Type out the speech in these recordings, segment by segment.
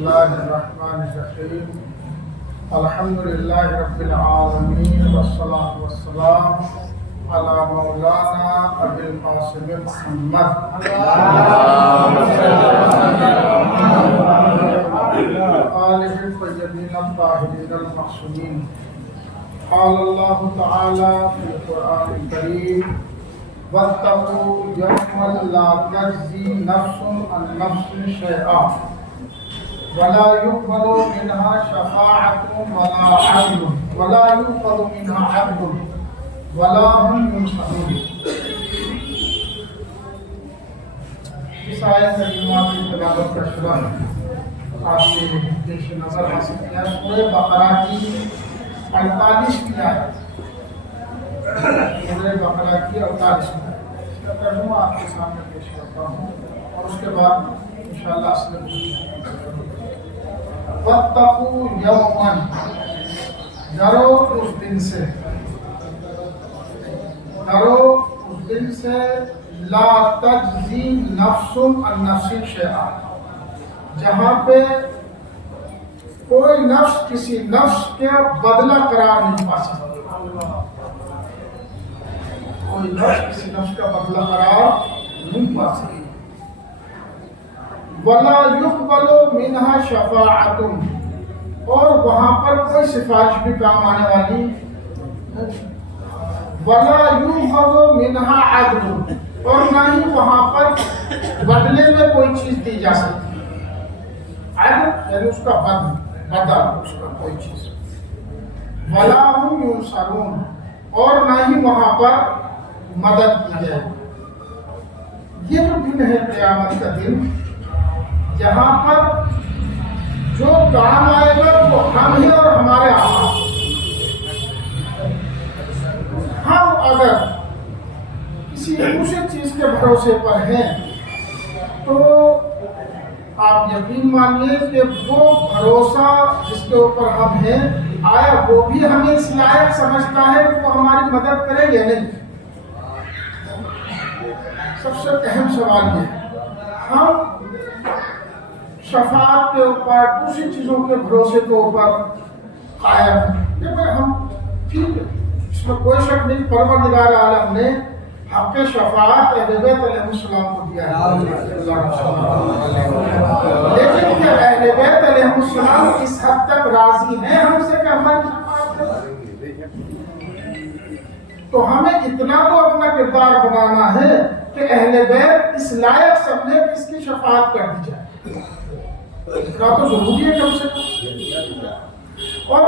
الله الرحمن الرحيم الحمد لله رب العالمين والصلاة والسلام على مولانا أبي القاسم محمد آله الطيبين الطاهرين المعصومين. قال الله تعالى في القرآن الكريم واتقوا يوما لا تجزي نفس عن نفس شيئا ولا يقبل منها شفاعة ولا يؤخذ منها عدل ولا هم ينصرون. اس آیت کریمہ کی تلاوت کا شروع آپ کے پیش نظر حاصل کیا سورہ بقرہ کی 48 آیت. سورہ بقرہ کی 48 آیت اس کا ترجمہ آپ کے سامنے پیش کرتا ہوں اور اس کے بعد انشاءاللہ اصل واتقوا یوما، ڈرو اس دن سے، ڈرو اس دن سے لا تجزی نفس عن نفس شیئا، جہاں پہ کوئی نفس کسی نفس کے بدلہ قرار نہیں پا سکتا. کوئی نفس کسی نفس کا بدلہ قرار نہیں پا سکتی. ولا يقبل منها شفاعۃ، اور وہاں پر کوئی سفارش بھی کام آنے والی نہیں. ولا يؤخذ منها عدل، اور نہ ہی وہاں پر بدلے میں کوئی چیز دی جا سکتی. عدل یعنی اس کا بدل، اس کا کوئی چیز. ولا هم ينصرون، اور نہ ہی وہاں پر مدد کی جائے. یہ جو دن ہے قیامت کا دن، جہاں پر جو کام آئے گا وہ ہم ہی اور ہمارے آقا. ہم اگر کسی دوسری چیز کے بھروسے پر ہیں تو آپ یقین مانیے کہ وہ بھروسہ جس کے اوپر ہم ہیں، آیا وہ بھی ہمیں اس لائق سمجھتا ہے کہ وہ ہماری مدد کرے یا نہیں؟ سب سے اہم سوال یہ ہے. ہم شفاعت کے اوپر، دوسری چیزوں کے بھروسے کے اوپر قائم ہیں کہ ہم ٹھیک ہے، اس میں کوئی شک نہیں، پروردگار عالم نے حق شفاعت اہل بیت علیہ السلام کو دیا ہے. لیکن کیا اہل بیت علیہ السلام اس حد تک راضی ہیں ہم سے کہ ہماری شفاعت کریں؟ تو ہمیں اتنا تو اپنا کردار بنانا ہے کہ اہل بیت اس لائق سمجھے کہ اس کی شفاعت کر دی جائے. اتنا تو ضروری ہے کم سے کم. اور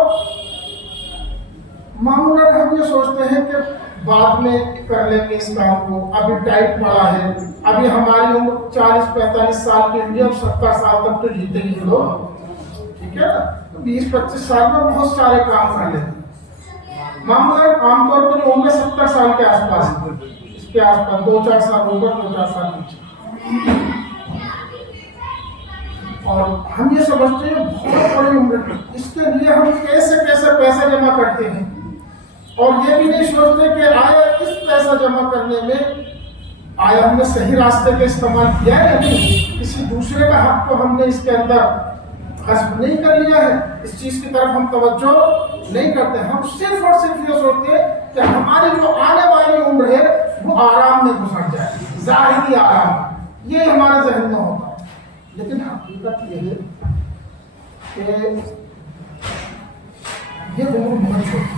معمولاً ہم یہ سوچتے ہیں کہ بعد میں کر لیں گے اس کام کو، ابھی ٹائٹ پڑا ہے، ابھی ہماری عمر 40-45 سال کی ہوئی ہے، اب 70 سال تک تو جیتے ہی لوگ، ٹھیک ہے نا؟ 20-25 سال میں بہت سارے کام کر لیں. معمولاً عام طور پر جو عمر 70 سال کے آس پاس، اس کے آس پاس 2-4 سال اوپر 2-4 سال نیچے. اور ہم یہ سمجھتے ہیں بہت بڑی عمر ہے، اس کے لیے ہم کیسے پیسہ جمع کرتے ہیں، اور یہ بھی نہیں سوچتے کہ آیا اس پیسہ جمع کرنے میں آیا ہم نے صحیح راستے کا استعمال کیا ہے یا نہیں. کسی دوسرے کا حق تو ہم نے اس کے اندر غصب نہیں کر لیا ہے، اس چیز کی طرف ہم توجہ نہیں کرتے. ہم صرف اور صرف یہ سوچتے ہیں کہ ہماری جو آنے والی عمر ہے وہ آرام میں گزر جائے، ظاہری آرام، یہ ہمارے ذہن میں ہوتا ہے. لیکن حقیقت یہ ہے کہ یہ عمر بہت چھوٹی،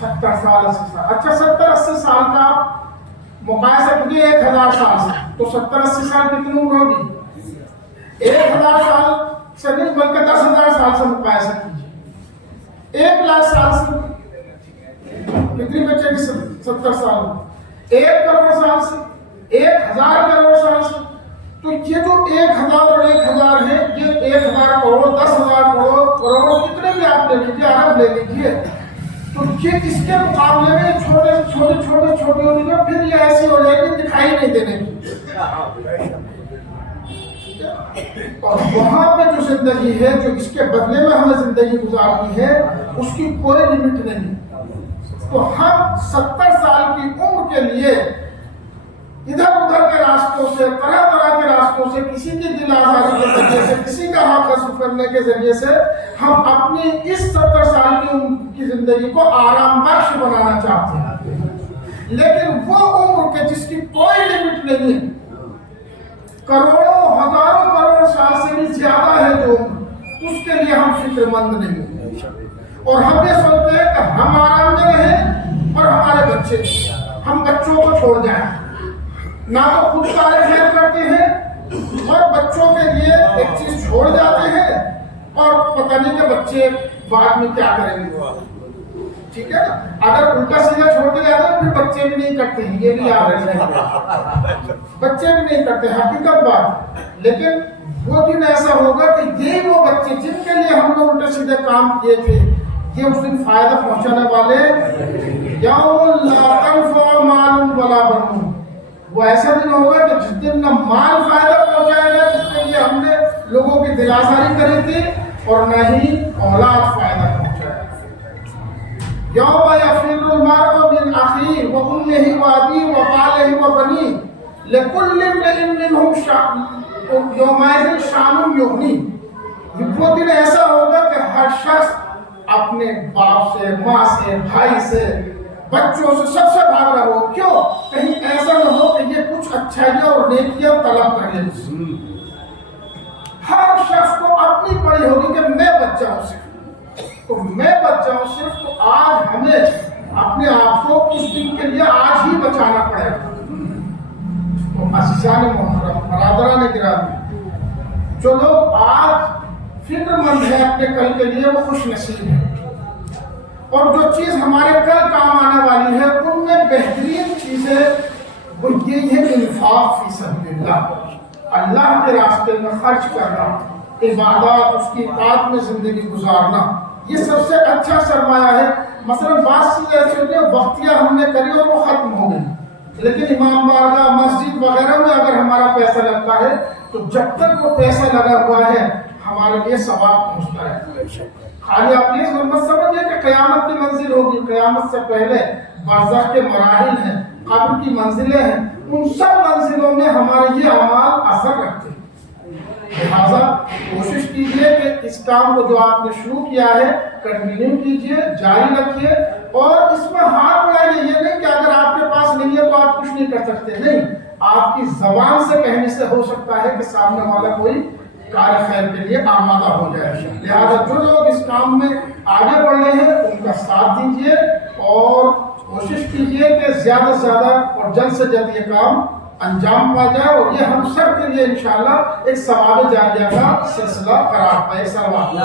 70 سال 80 سال. اچھا 70-80 سال کا آپ مقایسہ کیجیے 1000 سال سے، تو 70-80 سال کتنی عمر ہوگی؟ 1000 سال سے نہیں بلکہ 10,000 سال سے مقایسہ کیجیے. 1,00,000 سال سے کتنی بچے گی؟ 70 سال. 1 کروڑ سال سے، 1,000 کروڑ سال سے. تو یہ جو 1,000 اور 1,000 ہے، یہ 1,000 کروڑ، 10,000 کروڑ کتنے بھی آپ لے لیجیے، ارب لے لیجیے، تو یہ اس کے مقابلے میں چھوٹی ہوتی ہے. پھر یہ ایسی ہو جائے گی دکھائی نہیں دینے کی. اور وہاں پہ جو زندگی ہے، جو اس کے بدلے میں ہمیں زندگی گزارنی ہے، اس کی کوئی لمٹ نہیں. تو ہم 70 سال کی عمر کے لیے ادھر ادھر کے راستوں سے، طرح طرح کے راستوں سے، کسی کی دل آزاری کے ذریعے سے، کسی کا حق غصب کرنے کے ذریعے سے ہم اپنی اس 70 سال کی زندگی کو آرام بخش بنانا چاہتے ہیں، لیکن وہ عمر کے جس کی کوئی لمٹ نہیں ہے، کروڑوں ہزاروں کروڑ سال سے بھی زیادہ ہے جو عمر، اس کے لیے ہم فکر مند نہیں ہیں، اور ہم یہ سوچتے ہیں کہ ہم آرام میں رہیں اور ہمارے بچے، ہم بچوں کو چھوڑ جائیں، نہ تو خود کار خیر کرتے ہیں اور بچوں کے لیے ایک چیز چھوڑ جاتے ہیں، اور پتہ نہیں کہ بچے بعد میں کیا کریں گے، ٹھیک ہے نا؟ اگر الٹا سیدھا چھوڑ کے جاتے ہیں پھر بچے بھی نہیں کرتے ہیں، یہ بھی یاد رکھیں، بچے بھی نہیں کرتے، حقیقت بات، لیکن وہ دن ایسا ہوگا کہ یہی وہ بچے جن کے لیے ہم لوگ الٹے سیدھے کام کیے تھے، یہ اس دن فائدہ پہنچانے والے یوم لا تنفع مال ولا بنون، وہ ایسا دن ہوگا کہ جس دن نہ مال فائدہ پہنچائے گا جس کے لیے ہم نے لوگوں کی دل آزاری کری تھی، اور نہ ہی اولاد فائدہ پہنچائے گا۔ یوم یفر المرء من اخیہ وامہ وابیہ ومالہ وبنیہ لکل امرئ منہم یومئذ شأن یغنیہ، وہ دن ایسا ہوگا کہ ہر شخص اپنے باپ سے، ماں سے، بھائی سے، بچوں سے، سب سے بھاگ رہا ہو، کیوں؟ کہیں ایسا نہ ہو کہ یہ کچھ اچھائیاں اور نیکیاں طلب کر لیں، ہر شخص کو اپنی پڑی ہوگی کہ میں بچ جاؤں صرف، تو میں بچ جاؤں صرف، تو آج ہمیں اپنے آپ کو اس دن کے لیے آج ہی بچانا پڑے گا۔ تو عزیزان محترم، برادران گرامی، جو لوگ آج فکر مند ہیں اپنے کل کے لیے، وہ خوش نصیب ہیں، اور جو چیز ہمارے کل کام آنے والی ہے ان میں بہترین چیزیں وہ یہی ہے انفاق فی سبیل اللہ، اللہ کے راستے میں خرچ کرنا، عبادات، اس کی اطاعت میں زندگی گزارنا، یہ سب سے اچھا سرمایہ ہے۔ مثلا بعض چیزیں ایسی ہوتی ہیں وقتیہ ہم نے کری اور وہ ختم ہو گئی، لیکن امام بارگاہ، مسجد وغیرہ میں اگر ہمارا پیسہ لگتا ہے تو جب تک وہ پیسہ لگا ہوا ہے ہمارے لیے ثواب پہنچتا ہے۔ خالی آپ یہ مت سمجھیے کہ قیامت کی منزل ہوگی، قیامت سے پہلے برزخ کے مراحل ہیں، قبر کی منزلیں ہیں، ان سب منزلوں میں ہمارے یہ اعمال اثر رکھتے ہیں۔ لہٰذا کوشش کیجئے کہ اس کام کو جو آپ نے شروع کیا ہے کنٹینیو کیجئے، جاری رکھیے، اور اس میں ہاتھ بڑھائیے، یہ نہیں کہ اگر آپ کے پاس نہیں ہے تو آپ کچھ نہیں کر سکتے، نہیں، آپ کی زبان سے کہنے سے ہو سکتا ہے کہ سامنے والا کوئی کار خیر کے لیے آمادہ ہو جائے۔ لہذا جو لوگ اس کام میں آگے بڑھ رہے ہیں ان کا ساتھ دیجیے، اور کوشش کیجیے کہ زیادہ سے زیادہ اور جلد سے جلد یہ کام انجام پا جائے، اور یہ ہم سب کے لیے انشاءاللہ ایک ثواب جاریہ کا سلسلہ قرار پائے۔ ثواب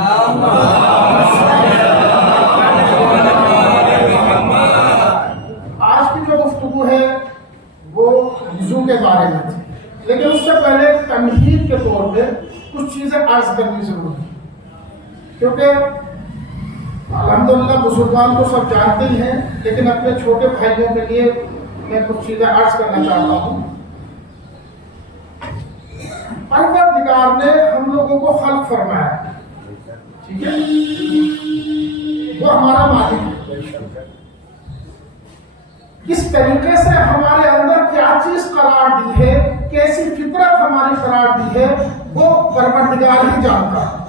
آج کی جو گفتگو ہے وہ وضو کے بارے میں تھی، لیکن اس سے پہلے تمہید کے طور پہ کچھ چیزیں عرض کرنی ضروری ہے، کیونکہ الحمدللہ بزرگان تو سب جانتے ہی ہیں، لیکن اپنے چھوٹے بھائیوں کے لیے میں کچھ چیزیں عرض کرنا چاہتا ہوں۔ پروردگار نے ہم لوگوں کو خلق فرمایا، ٹھیک ہے، وہ ہمارا مالک ہے، کس طریقے سے ہمارے اندر کیا چیز قرار دی ہے، کیسی فطرت ہماری قرار دی ہے، وہ پروردگار ہی جانتا ہے۔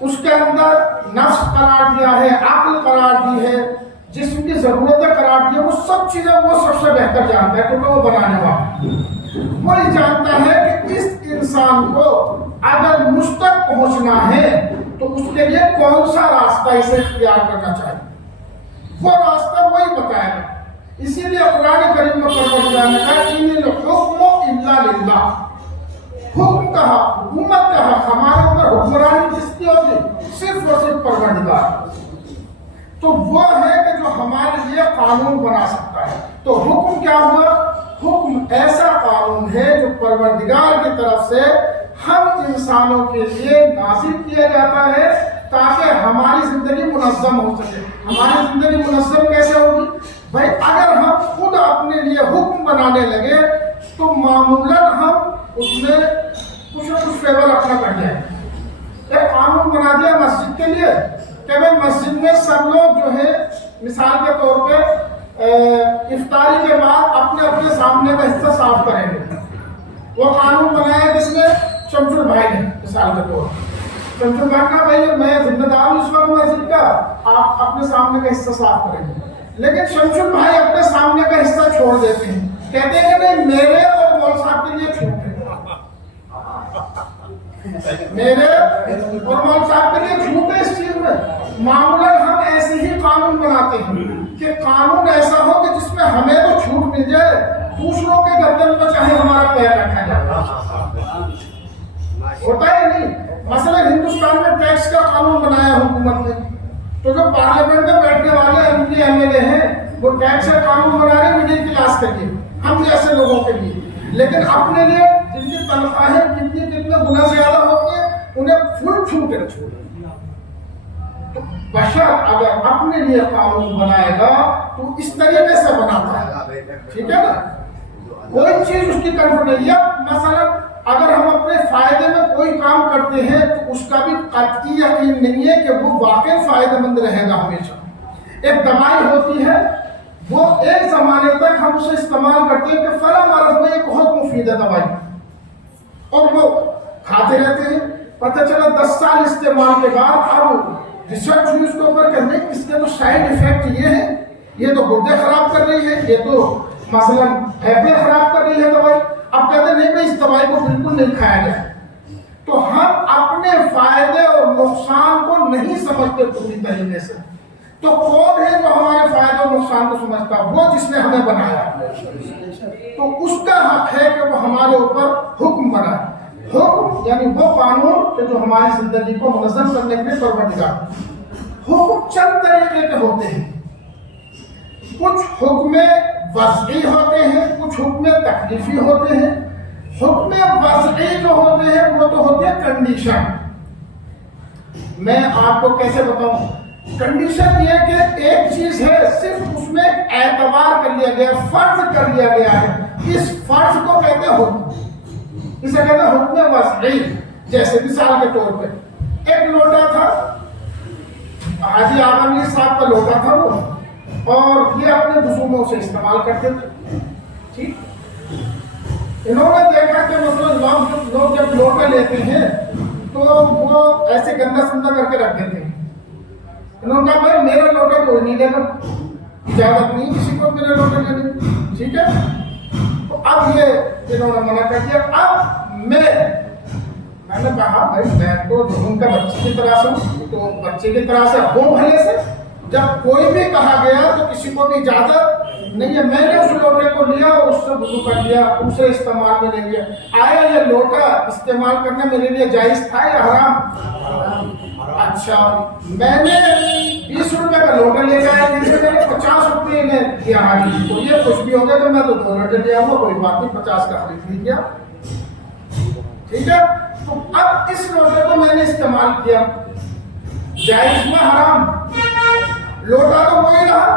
اس کے اندر نفس قرار دیا ہے، عقل قرار دی ہے، جسم کی ضرورتیں قرار دی ہے، وہ سب چیزیں وہ سب سے بہتر جانتا ہے، کیونکہ وہ بنانے والا وہی جانتا ہے کہ اس انسان کو اگر مجھ تک پہنچنا ہے تو اس کے لیے کون سا راستہ اسے اختیار کرنا چاہیے، وہ راستہ وہی بتائے گا۔ اسی لیے قرآن کریم میں پروردگار نے کہا ان الحکم الا للہ، حکم کہا، حکومت کہا، ہمارے اوپر حکمرانی جس کی ہوگی صرف اور صرف پروردگار، تو وہ ہے کہ جو ہمارے لیے قانون بنا سکتا ہے۔ تو حکم کیا ہوا؟ حکم ایسا قانون ہے جو پروردگار کی طرف سے ہم انسانوں کے لیے نازل کیا جاتا ہے تاکہ ہماری زندگی منظم ہو سکے۔ ہماری زندگی منظم کیسے ہوگی؟ بھائی اگر ہم خود اپنے لیے حکم بنانے لگے تو معمولاً ہم اس میں کچھ نہ کچھ فیور اپنا کر جائیں۔ ایک قانون بنا دیا مسجد کے لیے کہ بھائی مسجد میں سب لوگ جو ہے مثال کے طور پہ افطاری کے بعد اپنے کے سامنے کا حصہ صاف کریں گے. وہ قانون بنایا کس نے؟ شمشل بھائی نے. مثال کے طور پر شمشل بھائی کا بھائی میں ذمہ دار ہوں اس وقت مسجد کا، آپ اپنے سامنے کا حصہ صاف کریں گے. لیکن شمشل بھائی اپنے سامنے کا حصہ چھوڑ دیتے ہیں، کہتے ہیں کہ نہیں میرے اور مول صاحب کے لیے چھوٹ ہے، میرے اور مول صاحب کے لیے چھوٹ ہے. اس چیز میں معمولاً ہم ایسے ہی قانون بناتے ہیں کہ قانون ایسا ہو کہ جس میں ہمیں تو چھوٹ مل جائے، دوسروں کے گردن پر چاہے ہمارا پیر رکھا جائے. ہوتا ہے نہیں. مثلا ہندوستان میں ٹیکس کا قانون بنایا حکومت نے، تو جو پارلیمنٹ میں بیٹھنے والے M P M L A ہیں وہ ٹیکس کا قانون بنا رہے ہیں مڈل کلاس کے لیے، ہم جیسے لوگوں کے لیے. لیکن اپنے لیے جن کی تنخواہیں کتنے گنا زیادہ ہوتی ہیں انہیں فل چھوٹ ہے. تو بشر اگر اپنے لیے قانون بنائے گا تو اس طریقے سے بناتا ہے، ٹھیک ہے نا. کوئی چیز اس کی کنفرم نہیں. یا مثلا اگر ہم اپنے فائدے میں کوئی کام کرتے ہیں تو اس کا بھی قطعی یقین نہیں ہے کہ وہ واقعی فائدہ مند رہے گا ہمیشہ. ایک دوائی ہوتی ہے، وہ ایک زمانے تک ہم اسے استعمال کرتے ہیں کہ فلاں مرض میں یہ بہت مفید ہے دوائی، اور وہ کھاتے رہتے ہیں. پتہ چلا 10 سال استعمال کے بعد اب ریسرچ ہوئی اس کے اوپر کہ نہیں اس کے تو سائڈ ایفیکٹ یہ ہے، یہ تو گردے خراب کر رہی ہے، یہ تو مثلا پھیپھڑے خراب کر رہی ہے دوائی. اب کہتے ہیں نہیں بھائی اس دوائی کو بالکل نہیں کھایا جائے. تو ہم اپنے فائدے اور نقصان کو نہیں سمجھتے پوری طریقے سے. تو کون ہے جو ہمارے فائدے اور نقصان کو سمجھتا؟ وہ جس نے ہمیں بنایا. تو اس کا حق ہے کہ وہ ہمارے اوپر حکم بنائے. حکم یعنی وہ قانون کہ جو ہماری زندگی کو منظم کرنے کے لیے پروردگار. حکم چند طریقے کے ہوتے ہیں. کچھ حکم وضعی ہوتے ہیں، کچھ حکم تکلیفی ہوتے ہیں. حکم وضعی جو ہوتے ہیں وہ تو ہوتے ہیں کنڈیشن. میں آپ کو کیسے بتاؤں؟ کنڈیشن یہ کہ ایک چیز ہے صرف اس میں اعتبار کر لیا گیا، فرض کر لیا گیا ہے، اس فرض کو کہتے ہیں حکم. اسے کہتے ہیں حکم وضعی. جیسے مثال کے طور پہ ایک لوٹا تھا، حاجی آغا میر صاحب کا لوٹا تھا وہ، اور یہ اپنے وضو سے استعمال کرتے تھے. ٹھیک، انہوں نے دیکھا کہ مثلا لوگ جب لوٹا لیتے ہیں تو وہ ایسے گندا سندا کر کے رکھ دیتے ہیں. انہوں نے کہا بھائی میرا لوٹا کوئی نہیں لے گا، اجازت نہیں کسی کو میرے لوٹے لینے. ٹھیک ہے، تو اب یہ انہوں نے منع کر دیا. اب میں نے کہا بھائی میں تو ان کا بچے کی طرح سے ہوں، تو بچے کی طرح سے ہوں بھلے سے. جب کوئی بھی کہا گیا تو کسی کو بھی اجازت نہیں ہے. میں نے اس لوٹے کو لیا اور اس سے وضو کر لیا، اسے استعمال میں لے لیا. آیا یہ لوٹا استعمال کرنا میرے لیے جائز تھا یا حرام؟ اچھا، میں نے 20 روپے کا لوٹا لے کے آیا، جس میں 50 روپے نے دیا. حاجی کو یہ خوش بھی ہو گیا تو میں تو 2 لوٹے لے آؤں گا، کوئی بات نہیں، 50 کا خرید نہیں کیا. ٹھیک ہے، تو اب اس لوٹے کو میں نے استعمال کیا، جائز میں حرام؟ لوٹا تو وہی رہا،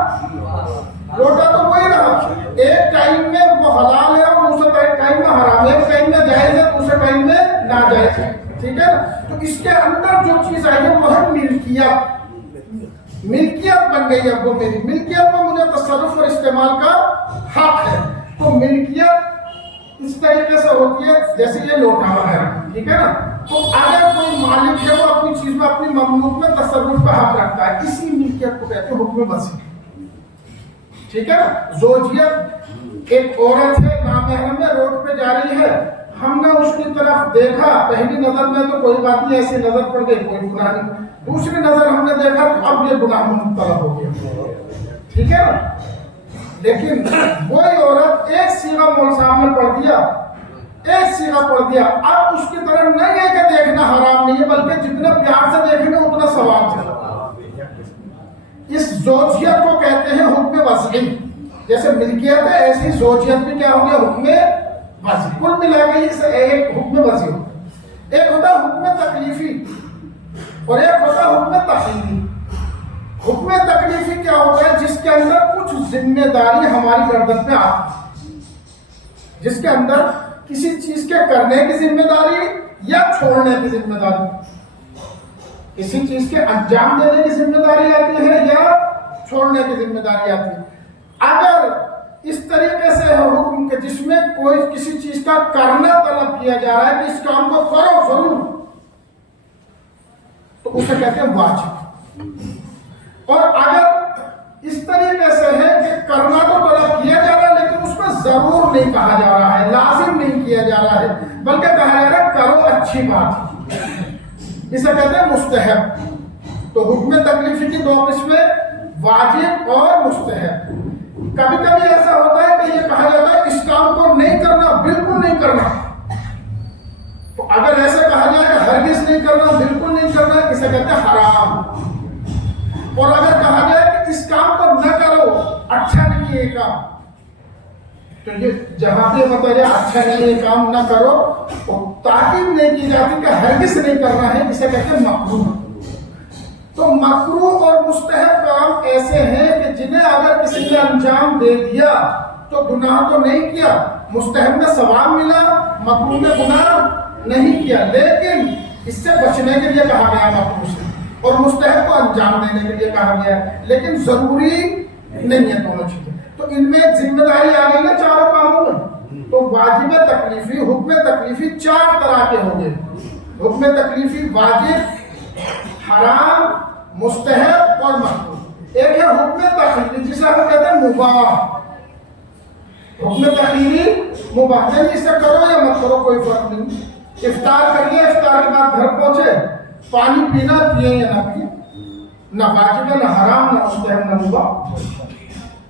لوٹا تو وہی رہا. ایک ٹائم میں وہ حلال ہے اور دوسرے ٹائم میں حرام ہے. ایک ٹائم میں جائز ہے، دوسرے ٹائم میں ناجائز ہے. ٹھیک ہے، تو اس کے اندر جو چیز آئی ہے وہ ہے ملکیت. ملکیت بن گئی ہے، وہ میری ملکیت میں مجھے تصرف اور استعمال کا حق ہے. تو ملکیت اس طریقے سے ہوتی ہے جیسے یہ لوٹا وغیرہ. ٹھیک ہے نا. تو اگر کوئی مالک ہے وہ اپنی چیز میں اپنی مملوک میں تصرف کا حق رکھتا ہے، اسی ملکیت کو کہتے ہیں حکم وضعی. ٹھیک ہے نا. زوجیت، ایک عورت ہے نامحرم ہے، روڈ پہ جا رہی ہے، ہم نے اس کی طرف دیکھا، پہلی نظر میں تو کوئی بات نہیں، ایسی نظر پڑ گئی کوئی گناہ نہیں. دوسری نظر ہم نے دیکھا تو اب یہ گناہ میں مبتلا ہو گیا. ٹھیک ہے نا. لیکن وہی عورت ایک سیغہ مول صاحب نے پڑھ دیا، ایک سیغہ پڑھ دیا، اب اس کی طرف نہیں ہے کہ دیکھنا حرام نہیں ہے، بلکہ جتنے پیار سے دیکھیں گے اتنا ثواب ہے. اس زوجیت کو کہتے ہیں حکم وضعی. جیسے ملکیت ہے ایسی زوجیت بھی کیا ہو گیا؟ حکم وضعی. کل ملا کے اسے ایک حکم وضعی ہوتا ہے. ایک ہوتا ہے حکم تکلیفی اور ایک ہوتا ہے حکم تخییری. حکم تکلیفی کیا ہوتا ہے؟ جس کے اندر کچھ ذمہ داری ہماری گردن پہ آتی ہے، جس کے اندر کسی چیز کے کرنے کی ذمہ داری یا چھوڑنے کی ذمہ داری، کسی چیز کے انجام دینے کی ذمہ داری آتی ہے یا چھوڑنے کی ذمہ داری آتی ہے. اگر اس طریقے سے ہے حکم کہ جس میں کوئی کسی چیز کا کرنا طلب کیا جا رہا ہے کہ اس کام کو کرو ضرور، تو اسے کہتے ہیں واجب۔ اور اگر اس طریقے سے ہے کہ کرنا تو طلب کیا جا رہا ہے لیکن اس میں ضرور نہیں کہا جا رہا ہے، لازم نہیں کیا جا رہا ہے، بلکہ کہا جا رہا ہے کرو اچھی بات، اسے کہتے ہیں مستحب۔ تو حکم تکلیفی کی دو قسمیں، واجب اور مستحب۔ کبھی کبھی ایسا ہوتا ہے کہ یہ کہا جاتا ہے اس کام کو نہیں کرنا، بالکل نہیں کرنا، تو اگر ایسا کہا جائے کہ ہرگز نہیں کرنا، بالکل نہیں کرنا، اسے کہتے ہیں حرام۔ اور اگر کہا جائے کہ اس کام کو نہ کرو، اچھا نہیں ہے یہ کام، تو یہ جہاں پہ مطلب اچھا نہیں ہے کام نہ کرو، تو تاکید نہیں کی جاتی کہ ہرگز نہیں کرنا ہے، اسے کہتے ہیں مکروہ۔ تو مکروہ اور مستحب کام ایسے ہیں کہ جنہیں اگر کسی نے انجام دے دیا تو گناہ تو نہیں کیا، مستحب میں ثواب ملا، مکروہ میں گناہ نہیں کیا، لیکن اس سے بچنے کے لیے کہا گیا مکروہ سے، اور مستحب کو انجام دینے کے لیے کہا گیا، لیکن ضروری نہیں ہے دونوں چیزیں۔ تو ان میں ذمہ داری آ گئی نا چاروں کاموں میں۔ تو واجب تکلیفی، حکم تکلیفی چار طرح کے ہوں گے، حکم تکلیفی واجب، حرام، مستحب اور مکروہ۔ ایک ہے حکم تخییری جسے ہم کہتے ہیں مباح۔ حکم تخییری مباح، یعنی اسے کرو یا مت کرو کوئی فرق نہیں۔ افطار کریے، افطار کے بعد گھر پہنچے، پانی پینا پیے یا نہ پیے، نہ واجب ہے، نہ حرام، نہ مستحب، نہ مباح۔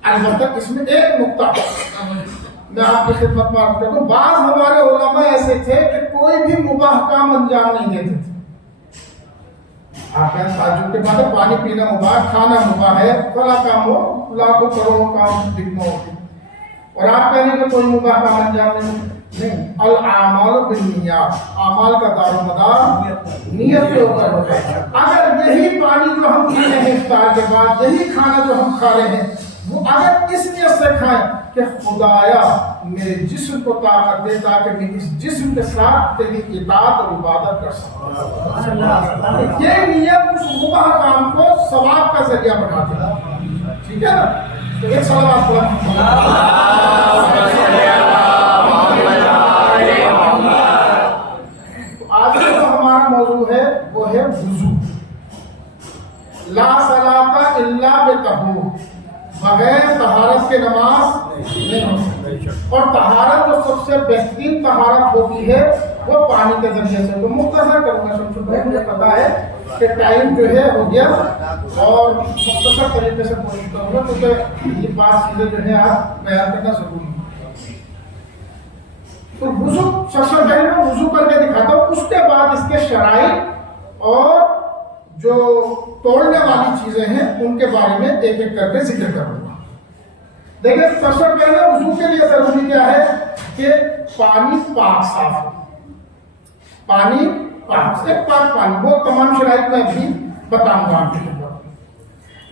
البتہ اس میں ایک نقطہ میں آپ کی خدمت میں عرض کرتا ہوں، بعض ہمارے علماء ایسے تھے کہ کوئی بھی مباح کام انجام نہیں دیتے تھے۔ آپ کا تعجب کے بعد پانی پینا مباح، کھانا مباح ہے، فلاں کام ہو، لاکھوں کروڑوں کام دکھنا ہوتی، اور آپ کہنے کہ کوئی مباح کام انجام نہیں۔ الاعمال بالنیات، اعمال کا دار و مدار نیت کے اوپر ہوتا ہے۔ اگر یہی پانی جو ہم پی رہے ہیں افطار کے بعد، یہی کھانا جو ہم کھا رہے ہیں، وہ اگر اس نیت سے کھائیں کہ خدایا میرے جسم کو طاقت دے تاکہ میں اس جسم کے ساتھ تیری اطاعت اور عبادت کر سکوں، یہ نیت اس مباح کام کو ثواب کا ذریعہ بناتی ہے۔ ٹھیک ہے نا؟ تو ایک صلوات پڑھیں۔ آج کا جو ہمارا موضوع ہے وہ ہے وضو۔ لا صلاۃ الا بطہور، بغیر طہارت کے نماز نہیں ہو سکتی، اور طہارت جو سب سے بہترین طہارت ہوتی ہے وہ پانی کے ذریعے سے۔ تو مختصر کروں گا، شمس بھائی مجھے پتا ہے کہ ٹائم جو ہے ہو گیا، اور مختصر طریقے سے کوشش کروں گا کیونکہ یہ بات چیزیں جو ہے آپ بیان کرنا ضروری ہے۔ تو وضو سب سے پہلے میں وضو کر کے دکھاتا ہوں، اس کے بعد اس کے شرائط اور جو توڑنے والی چیزیں ہیں ان کے بارے میں ایک ایک کر کے ذکر کروں گا۔ دیکھیں، سب سے پہلے وضو کے لیے ضروری کیا ہے کہ پانی پاک صاف ہو، پانی پاک، ایک پاک پانی، وہ تمام شرائط میں بھی بتاؤں گا آپ کو۔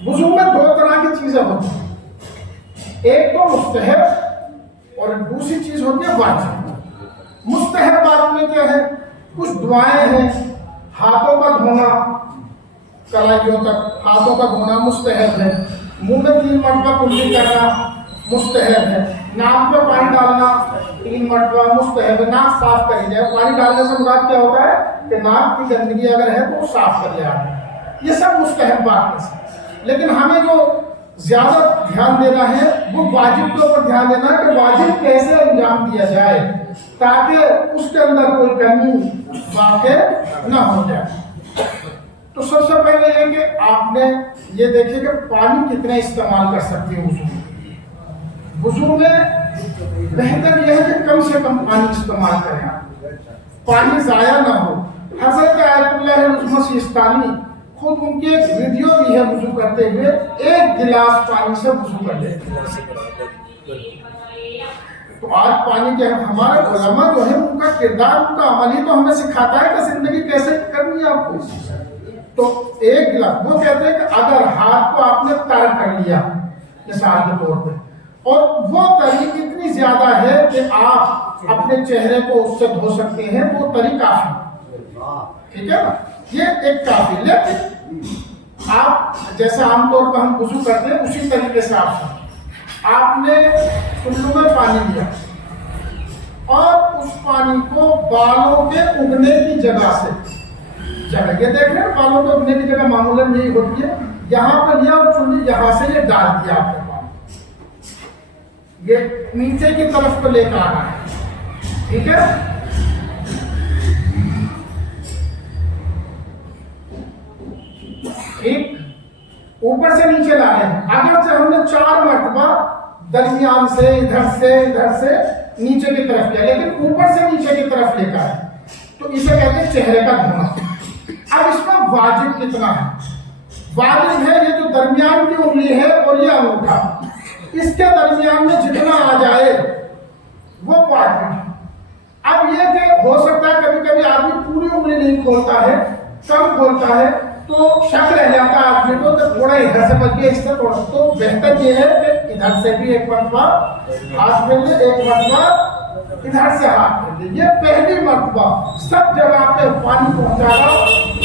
وضو میں دو طرح کی چیزیں ہوتی ہیں، ایک تو مستحب اور دوسری چیز ہوتی ہے واجب۔ مستحب بات میں کیا ہے؟ کچھ دعائیں ہیں، ہاتھوں کا دھونا، کلائیوں تک ہاتھوں کا دھونا مستحب ہے، منہ میں 3 مرتبہ کلی کرنا مستحب ہے، ناک میں پانی ڈالنا 3 مرتبہ مستحب ہے، ناک صاف کری جائے۔ پانی ڈالنے سے مراد کیا ہوتا ہے کہ ناک کی گندگی اگر ہے تو وہ صاف کر لیا ہے، یہ سب مستحب بات میں سے۔ لیکن ہمیں جو زیادہ دھیان دینا ہے وہ واجب کے اوپر دھیان دینا ہے کہ واجب کیسے انجام دیا جائے تاکہ اس کے اندر کوئی کمی واقع نہ ہو جائے۔ تو سب سے پہلے یہ کہ آپ نے یہ دیکھیں کہ پانی کتنے استعمال کر سکتے ہیں وضو میں۔ وضو میں بہتر یہ ہے کہ کم سے کم پانی استعمال کریں، پانی ضائع نہ ہو۔ حضرت آیت اللہ عظمہ سیستانی خود ان کی ایک ویڈیو بھی ہے وضو کرتے ہوئے، 1 گلاس پانی سے وضو کر لیتے ہیں۔ تو آج پانی کے ہمارے علماء جو ہے ان کا کردار، ان کا عمل ہی تو ہمیں سکھاتا ہے کہ زندگی کیسے کرنی ہے آپ کو۔ تو 1 گلاس، وہ کہتے ہیں کہ اگر ہاتھ کو آپ نے تر کر لیا مثال کے طور پہ، اور وہ تری اتنی زیادہ ہے کہ آپ اپنے چہرے کو اس سے دھو سکتے ہیں، وہ تری کافی، ٹھیک ہے نا، یہ ایک کافی۔ لیکن آپ جیسے عام طور پر ہم وضو کرتے ہیں اسی طریقے سے آپ آپ نے چلو میں پانی لیا اور اس پانی کو بالوں کے اگنے کی جگہ سے یہ دیکھ رہے ہیں بالوں کے اگنے کی جگہ معمولاً یہی ہوتی ہے، یہاں پہ لیا اور چلی یہاں سے یہ ڈال دیا آپ نے پانی، یہ نیچے کی طرف کو لے کر آنا ہے، ٹھیک ہے؟ ٹھیک، اوپر سے نیچے لا رہے ہیں، اگر سے ہم نے 4 مرتبہ درمیان سے ادھر سے نیچے کی طرف لیا، لیکن اوپر سے نیچے کی طرف لے کر تو اسے کہتے ہیں چہرے کا دھونا۔ اب اس کا واجب کتنا ہے؟ واجب ہے یہ جو درمیان کی انگلی ہے اور یہ انگوٹھا، اس کے درمیان میں جتنا آ جائے وہ واجب ہے۔ اب یہ کہ ہو سکتا ہے کبھی کبھی آدمی پوری انگلی نہیں کھولتا ہے، کم کھولتا ہے، تو شک رہ جاتا ہے آدمی کو، تو تھوڑا ادھر سے بچ گیا، اس سے تھوڑا، تو بہتر یہ ہے کہ ادھر سے بھی ایک مرتبہ ہاتھ پھیر لے، ایک مرتبہ ادھر سے ہاتھ پھیر لے۔ یہ پہلی مرتبہ سب جگہ پہ پانی پہنچانا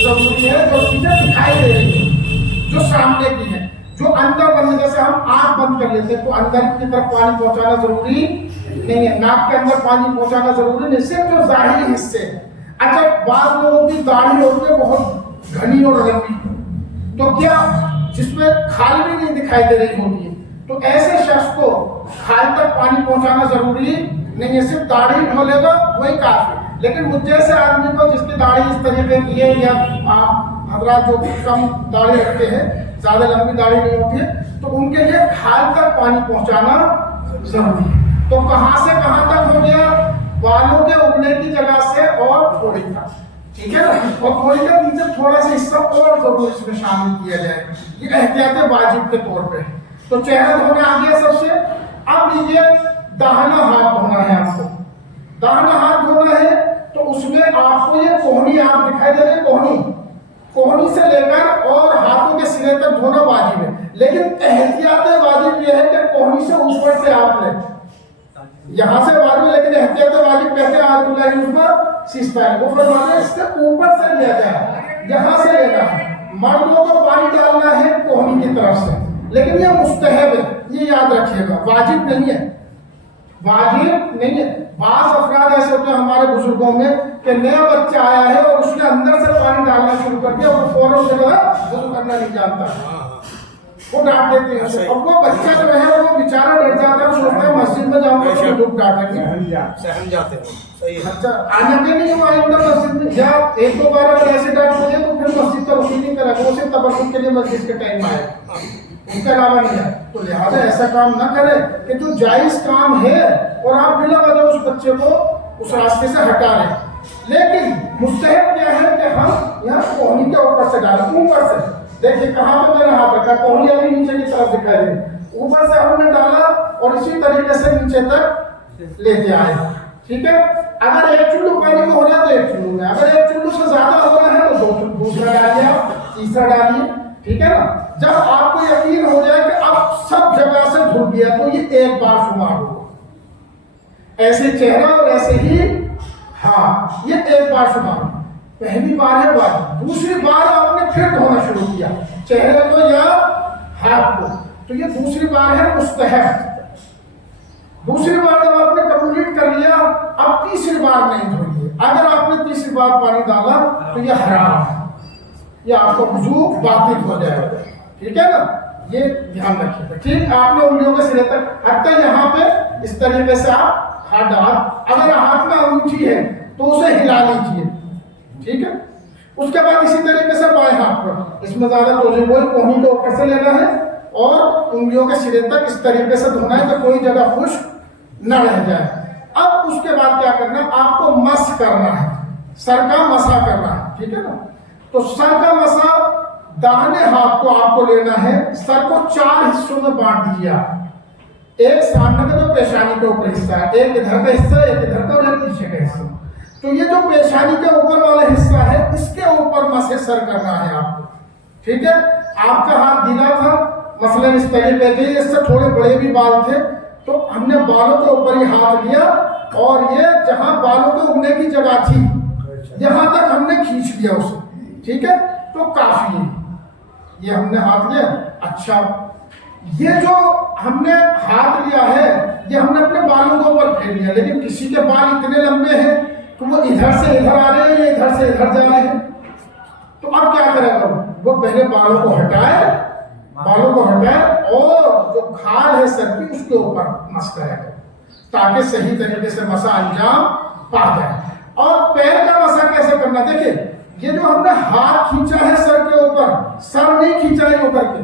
ضروری ہے، جو چیزیں دکھائی دے رہی ہیں، جو سامنے کی ہیں، جو اندر بند، جیسے ہم آنکھ بند کر لیتے ہیں تو اندر کی طرف پانی پہنچانا ضروری نہیں ہے، ناک کے اندر پانی پہنچانا ضروری نہیں، صرف جو ظاہری حصے ہیں۔ اچھا، بعض لوگوں کی داڑھی ہوتی ہے بہت گھنی اور لمبی، تو کیا جس میں کھال بھی نہیں دکھائی دے رہی ہوتی ہے، تو ایسے شخص کو کھال تک پانی پہنچانا ضروری نہیں ہے، صرف داڑھی دھولے گا وہی کافی۔ لیکن مجھ جیسے آدمی کو جس کی داڑھی اس طریقے کی ہے، یا حضرات جو کم داڑھی رکھتے ہیں، زیادہ لمبی داڑھی نہیں ہوتی ہے، تو ان کے لیے کھال تک پانی پہنچانا ضروری ہے۔ تو کہاں سے کہاں تک ہو گیا؟ بالوں کے اگنے کی جگہ سے اور تھوڑی تک، ٹھیک ہے نا؟ اور تھوڑی کے نیچے تھوڑا سا حصہ اور ضرور اس میں شامل کیا جائے، یہ احتیاط واجب کے طور پہ۔ تو چہرہ دھونا آ گیا سب سے۔ اب لیجیے داہنا ہاتھ دھونا ہے آپ کو، داہنا ہاتھ دھونا ہے تو اس میں آپ کو یہ کوہنی آپ دکھائی دے رہے، کوہنی سے لے کر اور ہاتھوں کے سرے تک دھونا واجب ہے، لیکن احتیاط واجب یہ ہے کہ کوہنی سے اوپر سے آپ لیں، یہاں سے واجب، لیکن احتیاط واجب کہتے ہیں آیت اللہ علیہ سیستہ ہے، وہ فرماتے ہیں اس سے اوپر سے لیا جائے، یہاں سے لینا ہے۔ مردوں کو پانی ڈالنا ہے کوہنی کی طرف سے، لیکن یہ مستحب ہے، یہ یاد رکھیے گا، واجب نہیں ہے، واجب نہیں ہے۔ بعض افراد ایسے ہوتے ہیں ہمارے بزرگوں میں کہ نیا بچہ آیا ہے اور اس نے اندر سے پانی ڈالنا شروع کر دیا، وہ فوراً جو ہے وضو کرنا نہیں جانتا، وہ ڈانٹ دیتے ہیں، اور وہ بچہ جو ہے وہ بیچارہ ڈر جاتا ہے، سوچتا ہے مسجد میں جاؤں گا تو ڈوب ڈانٹیں گے، سہم جاتے ہیں۔ صحیح، اچھا آنے کے نہیں ہوا اندر مسجد میں، یا ایک دو بار اگر ایسے ڈانٹ ہو جائے تو پھر مسجد کا رخ نہیں کرا، وہ صرف تبرک کے لیے مسجد کے ٹائم آئے، اس کے علاوہ نہیں ہے۔ تو لہٰذا ایسا کام نہ کرے کہ جو جائز کام ہے اور آپ بلا وجہ اس بچے کو اس راستے سے ہٹا رہے ہیں۔ لیکن مستحب کیا ہے کہ ہم یہاں کوہنی کے اوپر سے ڈالیں، اوپر سے دیکھیں کہاں پہ میں نے ہاتھ رکھا، کوہنی ابھی نیچے کی طرف دکھائی دے، اوپر سے ہم نے ڈالا اور اسی طریقے سے نیچے تک لیتے آئے، ٹھیک ہے۔ اگر ایک چلو پانی میں ہو جائے تو ایک چلو میں، اگر ایک چلو سے زیادہ ہو رہا ہے تو دو چلو، دوسرا ڈالیے، تیسرا ڈالیے، ٹھیک ہے نا۔ جب آپ کو یقین ہو جائے کہ اب سب جگہ سے دھل گیا تو یہ ایک بار شمار ہوگا، ایسے چہرہ اور ایسے ہی ہاں، یہ ایک بار شمار ہوگا۔ پہلی بار ہے واجب، دوسری بار آپ نے پھر دھونا شروع کیا چہرے کو یا ہاتھ کو، تو یہ دوسری بار ہے مستحب۔ دوسری بار جب آپ نے کمپلیٹ کر لیا، اب تیسری بار نہیں دھوئیے، اگر آپ نے تیسری بار پانی ڈالا تو یہ حرام ہے، یہ آپ کو وضو باطل ہو جائے گا، ٹھیک ہے نا، یہ دھیان رکھیے گا، ٹھیک۔ آپ نے انگلیوں کے سرے تک، حتیٰ یہاں پہ اس طریقے سے آپ ہاتھ ڈال، اگر ہاتھ میں انگوٹھی ہے تو اسے ہلا لیجیے، ٹھیک ہے۔ اس کے بعد اسی طریقے سے بائیں ہاتھ پر، اس میں زیادہ توجہ وہی کوہنی کو اوپر سے لینا ہے اور انگلیوں کے سرے تک اس طریقے سے دھونا ہے کہ کوئی جگہ خشک نہ رہ جائے۔ اب اس کے بعد کیا کرنا ہے، آپ کو مسح کرنا ہے، سر کا مسح کرنا ہے، ٹھیک ہے نا۔ تو سر کا مسح داہنے ہاتھ کو آپ کو لینا ہے، سر کو 4 حصوں میں بانٹ دیجیے آپ، ایک سامنے کا جو پیشانی کے اوپر حصہ ہے، ایک ادھر کا حصہ، ایک ادھر کا اور ایک پیچھے کا حصہ۔ تو یہ جو پیشانی کے اوپر والا حصہ ہے اس کے اوپر مسح سر کرنا ہے آپ کو، ٹھیک ہے۔ آپ کا ہاتھ گیلا تھا مثلا اس طریقے کے، اس سے تھوڑے بڑے بھی بال تھے تو ہم نے بالوں کے اوپر ہی ہاتھ لیا اور یہ جہاں بالوں کے اگنے کی جگہ تھی یہاں تک ہم نے کھینچ لیا اسے، ٹھیک ہے، تو کافی ہے، یہ ہم نے ہاتھ لیا۔ اچھا یہ جو ہم نے ہاتھ لیا ہے یہ ہم نے اپنے بالوں کے اوپر پھیر لیا، لیکن کسی کے بال اتنے لمبے ہیں تو وہ ادھر سے ادھر آ رہے ہیں یا ادھر سے ادھر جا رہے ہیں، تو اب کیا کرے گا وہ پہلے بالوں کو ہٹائے اور جو کھال ہے سر کی اس کے اوپر مس کرے گا تاکہ صحیح طریقے سے مسا انجام پا جائے۔ اور پیر کا مسا کیسے کرنا، دیکھیں یہ جو ہم نے ہاتھ کھینچا ہے سر کے اوپر، سر نہیں کھینچا ہے اوپر کے،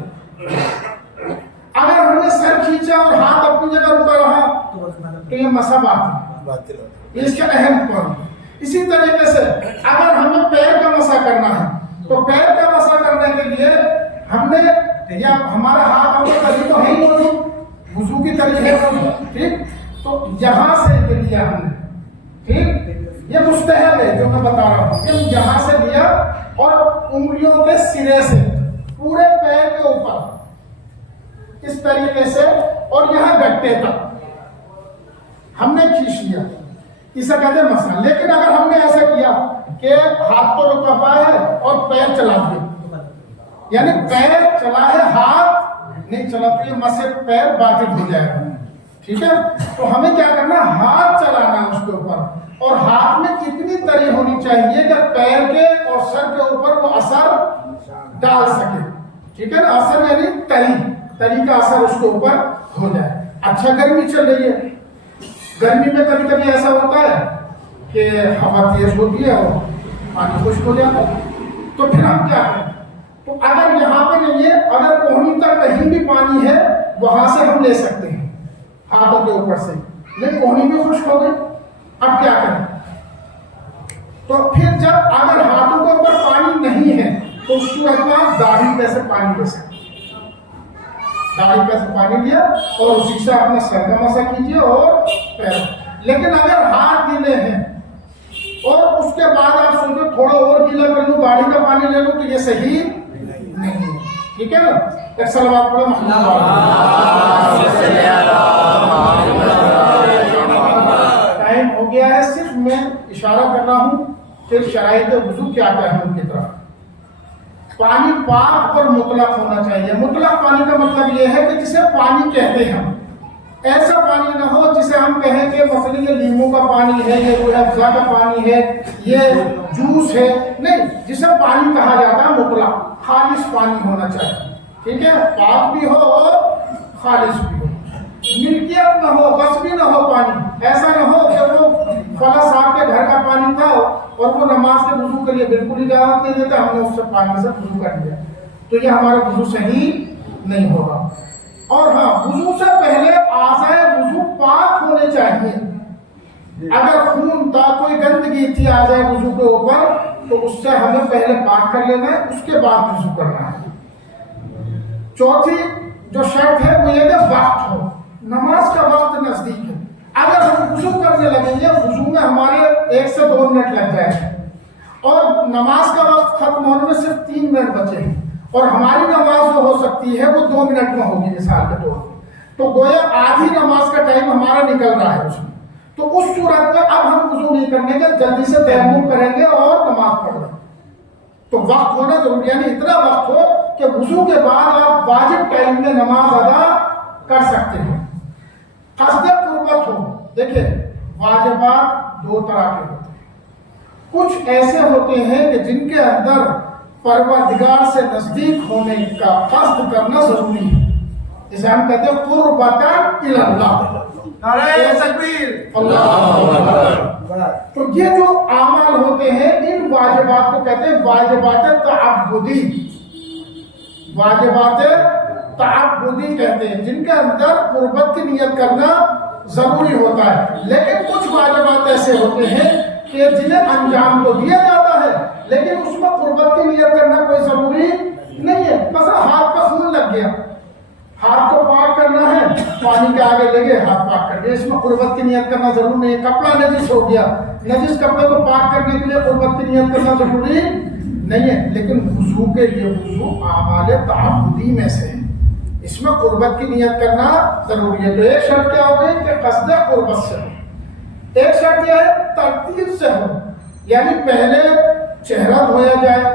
اگر ہم نے سر کھینچا اور ہاتھ اپنی جگہ رکا رہا تو یہ مسا باطل ہے، یہ اس کا اہم پوائنٹ ہے۔ اسی طریقے سے اگر ہمیں پیر کا مسا کرنا ہے تو پیر کا مسا کرنے کے لیے ہم نے یا ہمارا ہاتھ ہم کبھی تو ہے ہی موجود، وضو کی طریقے ہے، ٹھیک، تو یہاں سے لیا ہم نے، ٹھیک، یہ مستحب ہے جو میں بتا رہا ہوں، کہ یہاں سے لیا اور انگلیوں کے سرے سے پورے پیر کے اوپر اس طریقے سے اور یہاں گٹے تک ہم نے کھینچ لیا، اسے کہتے ہیں مسا۔ لیکن اگر ہم نے ایسا کیا کہ ہاتھ تو رکا ہوا ہے اور پیر چلا دیا، یعنی پیر چلا ہے ہاتھ نہیں چلا، تو یہ مسے پیر باطل ہو جائے گا، ٹھیک ہے۔ تو ہمیں کیا کرنا، ہاتھ چلانا ہے اس کے اوپر، اور ہاتھ میں کتنی تری ہونی چاہیے کہ پیر کے اور سر کے اوپر وہ اثر ڈال سکے، ٹھیک ہے نا، اثر یعنی تری کا اثر اس کے اوپر ہو جائے۔ اچھا گرمی چل رہی ہے، گرمی میں کبھی کبھی ایسا ہوتا ہے کہ ہوا تیز ہوتی ہے اور پانی خشک ہو جاتا ہے، تو پھر ہم کیا کریں، تو اگر یہاں پہ نہیں ہے، اگر کوہنی تک کہیں بھی پانی ہے وہاں سے ہم لے سکتے ہیں ہاتھوں کے اوپر سے، لیکن کوہنی بھی خشک ہو گئی، اب کیا کریں، تو پھر جب اگر ہاتھوں کے اوپر پانی نہیں ہے تو اس کو آپ داڑھی پہ سے پانی لے سکتے، داڑھی پہ سے پانی لیا اور اسی سے اپنا سر کا مسا کیجیے اور پیر۔ لیکن اگر ہاتھ گیلے ہیں اور اس کے بعد آپ سوچو تھوڑا اور گیلا کر لوں، داڑھی کا پانی لے لوں، تو یہ صحیح نہیں، ٹھیک ہے نا۔ ایک صلوات پڑھو محمد۔ ٹائم ہو گیا ہے، صرف میں اشارہ کر رہا ہوں کہ شرائط وضو کیا کیا ہے ان کی طرف۔ پانی پاک اور مطلق ہونا چاہیے۔ مطلق پانی کا مطلب یہ ہے کہ جسے پانی کہتے ہیں، ایسا پانی نہ ہو جسے ہم کہیں کہ مثلا یہ لیموں کا پانی ہے، یہ روح افزا کا پانی ہے، یہ جوس ہے، نہیں، جسے پانی کہا جاتا ہے مطلق، خالص پانی ہونا چاہیے، ٹھیک ہے، پاک بھی ہو اور خالص بھی ہو، ملکیت نہ ہو، غصبی نہ ہو پانی، ایسا نہ ہو کہ وہ فلاں صاحب کے گھر کا پانی تھا اور وہ نماز کے وضو کے لیے بالکل اجازت نہیں دیتا، ہم نے اس سے پانی سے وضو کر لیا، تو یہ ہمارا وضو صحیح نہیں ہوگا۔ اور ہاں، وضو سے پہلے اعضائے وضو پاک ہونے چاہیے، اگر خون تھا، کوئی گندگی تھی اعضائے وضو کے اوپر تو اس سے ہمیں پہلے پاک کر لینا ہے، اس کے بعد وضو کرنا ہے۔ چوتھی جو شرط ہے وہ یہ کہ وقت ہو، نماز کا وقت نزدیک ہے، اگر ہم وضو کرنے لگیں گے، وضو میں ہمارے 1 سے 2 منٹ لگ جائیں گے اور نماز کا وقت ختم ہونے میں صرف 3 منٹ بچے ہیں، اور ہماری نماز جو ہو سکتی ہے وہ 2 منٹ میں ہوگی مثال کے طور پر، تو گویا آدھی نماز کا ٹائم ہمارا نکل رہا ہے اس میں، تو اس صورت میں اب ہم وضو نہیں کرنے کے، جلدی سے تیمم کریں گے اور نماز پڑھ لیں۔ تو وقت ہونا ضروری، یعنی اتنا وقت ہو کہ وضو کے بعد آپ واجب ٹائم میں نماز ادا کر سکتے ہیں۔ قصد قربت ہو، دیکھیں واجبات 2 طرح کے ہوتے ہیں، کچھ ایسے ہوتے ہیں کہ جن کے اندر پروردگار سے نزدیک ہونے کا قصد کرنا ضروری ہے، جسے ہم کہتے ہیں قربتاً الی اللہ، نعرہ تکبیر، اللہ اکبر۔ تو یہ جو اعمال ہوتے ہیں ان واجبات کو کہتے ہیں واجبات تعبدی، واجبات تعبدی کہتے ہیں، جن کے اندر قربت کی نیت کرنا ضروری ہوتا ہے۔ لیکن کچھ واجبات ایسے ہوتے ہیں کہ جنہیں انجام تو دیا جاتا ہے لیکن اس میں قربت کی نیت کرنا کوئی ضروری نہیں ہے۔ مثلا ہاتھ پہ خون لگ گیا، ہاتھ کو پاک کرنا ہے، پانی کے آگے لگے ہاتھ پاک کر دیا، اس میں قربت کی نیت کرنا ضروری نہیں ہے۔ کپڑا نجس ہو گیا، نجس کپڑے کو پاک کرنے کے لیے قربت کی نیت کرنا ضروری نہیں ہے، لیکن وضو کے لیے وضو اعمال تعبدی میں سے ہے، اس میں قربت کی نیت کرنا ضروری ہے۔ تو ایک شرط کیا ہو گئی کہ قصد قربت سے ہو، ایک شرط یہ ہے ترتیب سے ہو، یعنی پہلے چہرہ دھویا جائے،